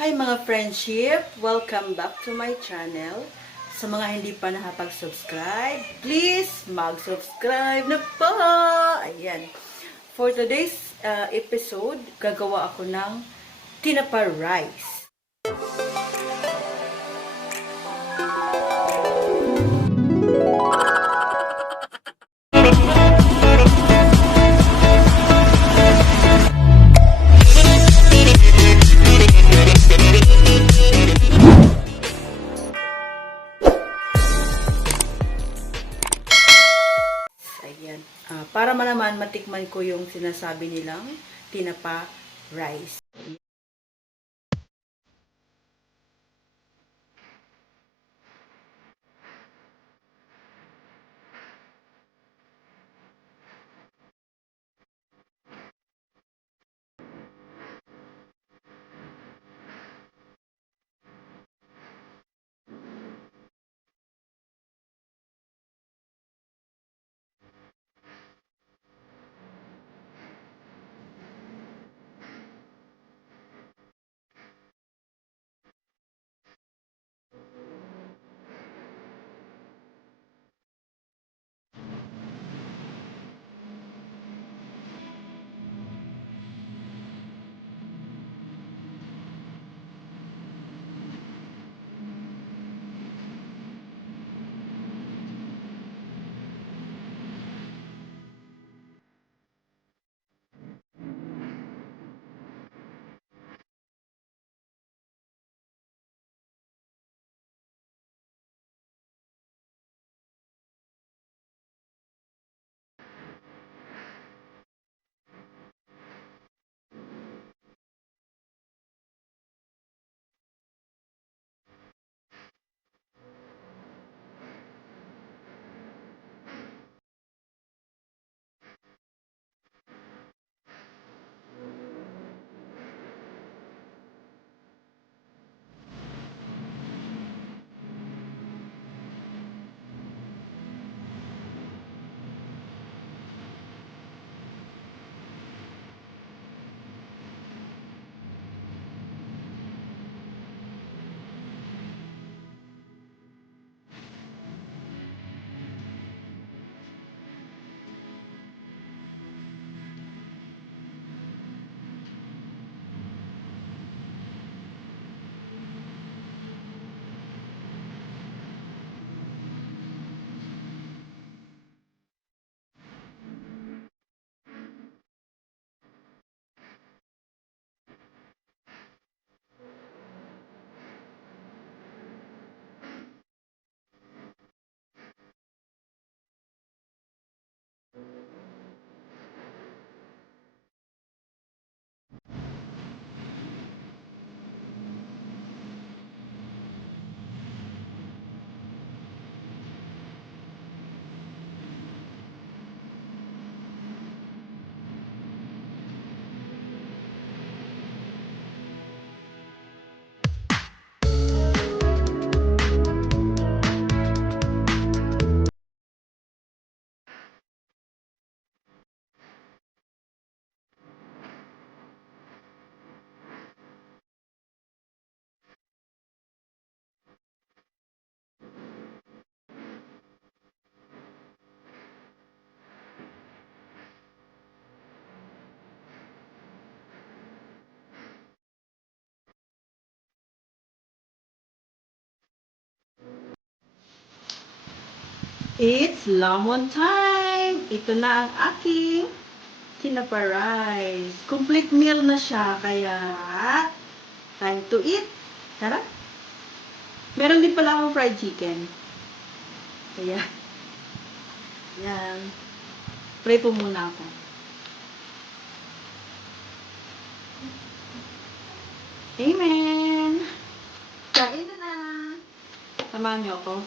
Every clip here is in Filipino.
Hi mga friendship! Welcome back to my channel. Sa mga hindi pa nakapag-subscribe, please mag-subscribe na po! Ayan. For today's episode, gagawa ako ng tinapa rice. Ayan. Para naman matikman ko yung sinasabi nilang tinapa rice. It's lemon time! Ito na ang aking tinapa rice. Complete meal na siya, kaya time to eat. Tara! Meron din pala akong fried chicken. Kaya, yan. Pray po muna ako. Amen! Kain na! Samahan niyo ako.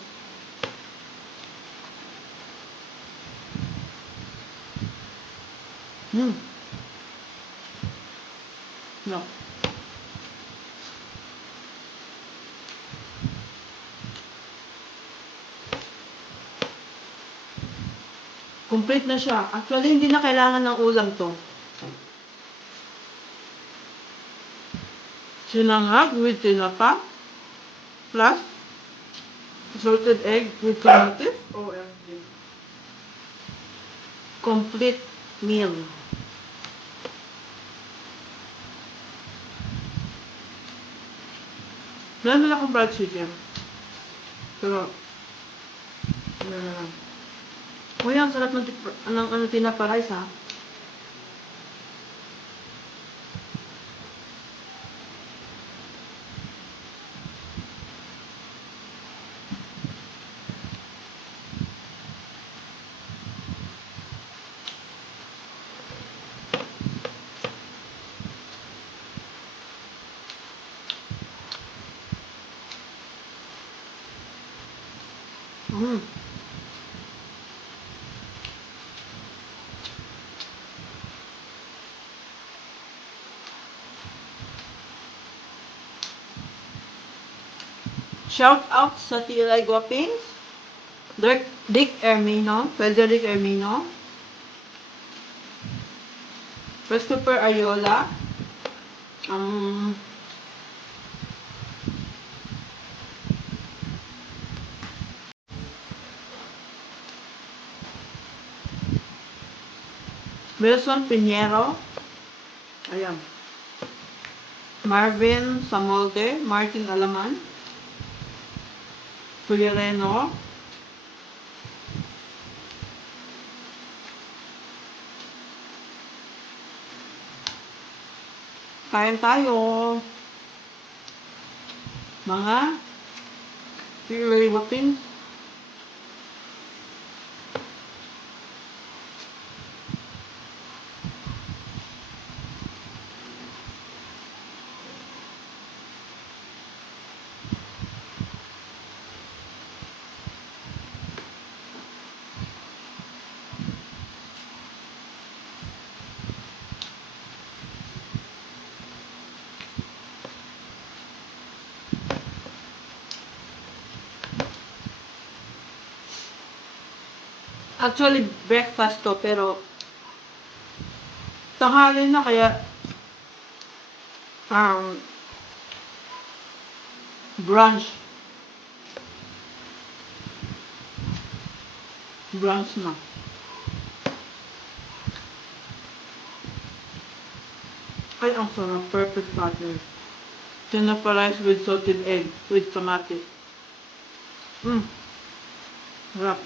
No. Complete na siya. Actually, hindi na kailangan ng ulam to. Sinangag with tinapa plus salted egg with kamatis. OMG. Complete meal. Wala na akong fried chicken. Pero, ano na lang. Uy, ang sarap ng tinapa rice ha. Mm. Shout out sa TLI Guapings, Dick Ermino, Frederick Ermino, Christopher Ayola, um, Wilson Pinheiro, ayan, Marvin Samolde, Martin Alaman, Fullereno, kain tayo, mga TLI Guapings. Actually, breakfast to, pero tanghali na kaya um, brunch. Brunch na. Ay, ang sarap. Perfect partner. Tinapa rice with salted egg with kamatis. Mm, sarap.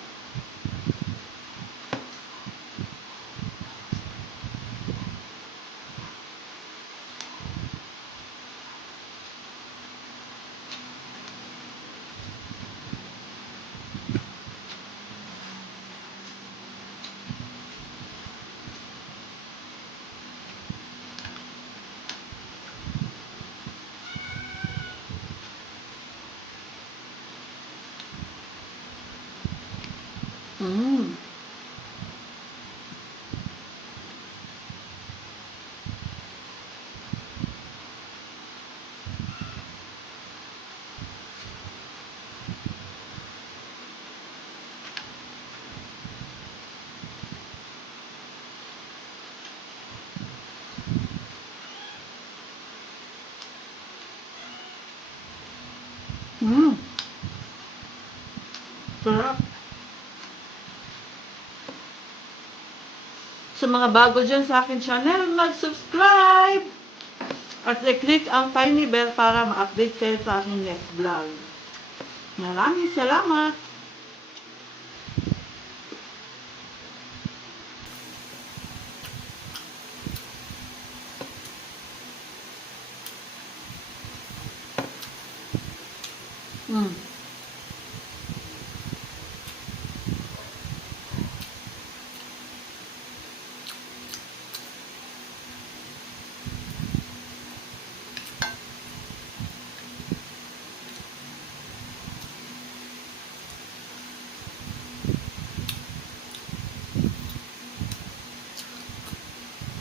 Mm. Mm. Sarap. Sa mga bago dyan sa akin channel, mag-subscribe! At i-click ang tiny bell para ma-update kayo sa aking next vlog. Maraming salamat! Mm.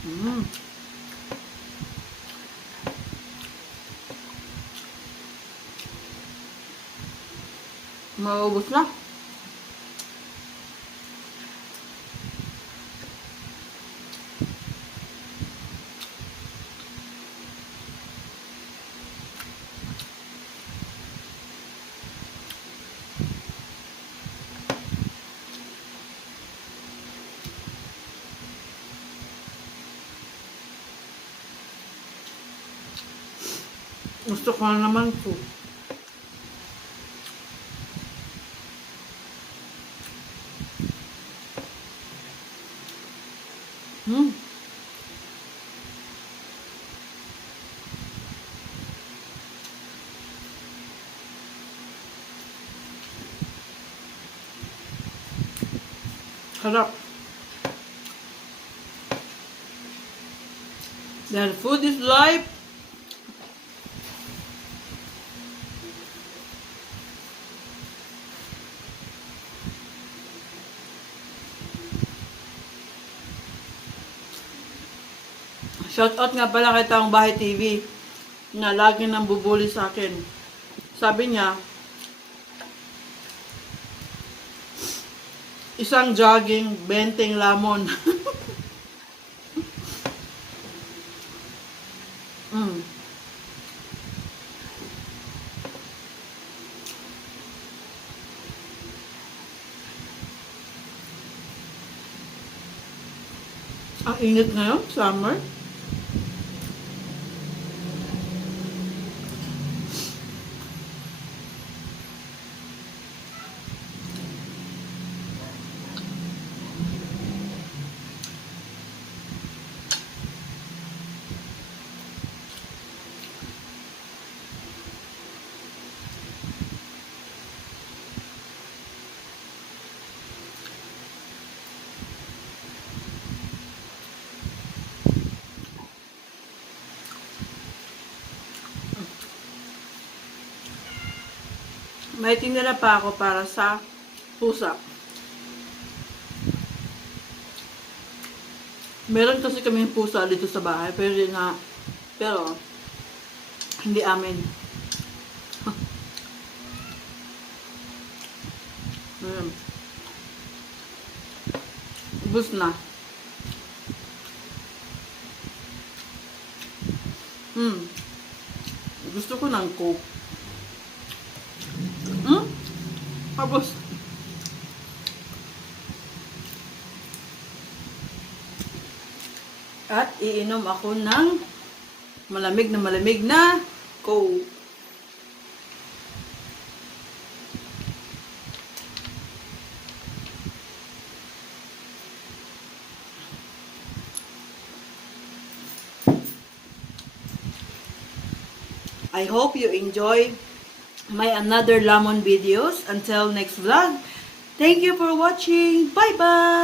Mm. Maubos na. Gusto ko na naman soup. Hmm. Harap. Their food is life. Shoutout nga pala kay Taong Bahay TV na lagi nang bubuli sa akin. Sabi niya, isang jogging, 20 lamon. mm. Ang init ngayon, summer. May tinira pa ako para sa pusa. Meron kasi kaming pusa dito sa bahay, pero hindi amin. Ayan. Ubus na. Gusto ko ng Coke. Tapos, at iinom ako ng malamig na Coke. I hope you enjoy my another lemon videos. Until next vlog, thank you for watching. Bye bye.